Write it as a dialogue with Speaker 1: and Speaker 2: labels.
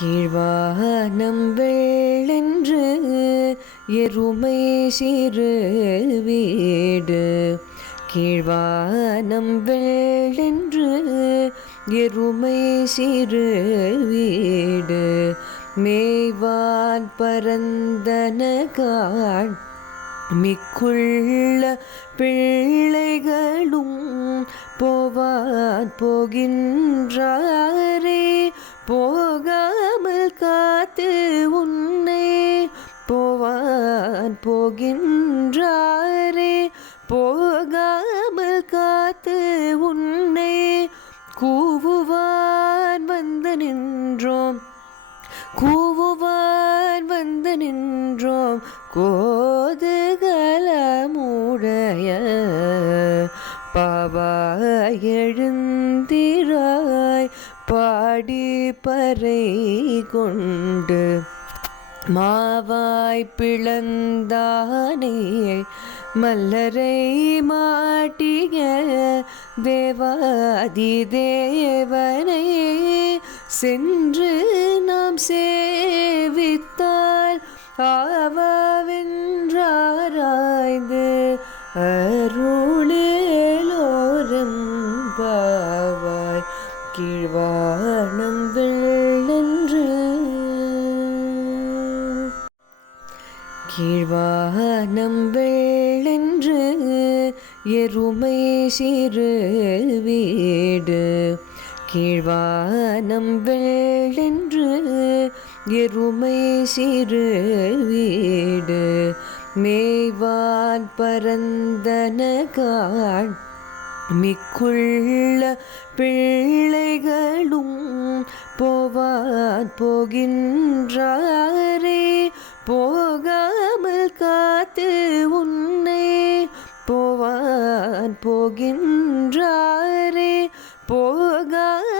Speaker 1: கீழ்வானம் வெள்ளென்று எருமை சிறு வீடு. கீழ்வானம் வெள்ளென்று எருமை சிறு வீடு. மேய்வான் பரந்தன காண் மிக்குள்ள பிள்ளைகளும் போவான் போகின்றாரே போ பார்த்து உன்னை போவான் போகின்றாரே. போகாமல் காத்து உன்னை கூவுவான் வந்து நின்றோம். கூவுவான் வந்து நின்றோம். கோதுகலமுடைய பாவா எழுந்த பாடி பறை கொண்டு மாவாய் பிளந்தானே மல்லரை மாட்டிய தேவாதி தேவனை சென்று நாம் சேவித்தால் ஆவாவென்றாராய்ந்து அருளே கீழ்வானம் வெள்ளென்று கீழ்வானம் வெள்ளென்று எருமை சிறு வீடு. கீழ்வானம் வெள்ளென்று எருமை சிறு வீடு. மேய்வான் பரந்தன காண் மிக்குள்ள பிள்ளைகளும் போவார் போகின்றாரே. போகாமல் காத்து உன்னை போவார் போகின்றாரே. போகா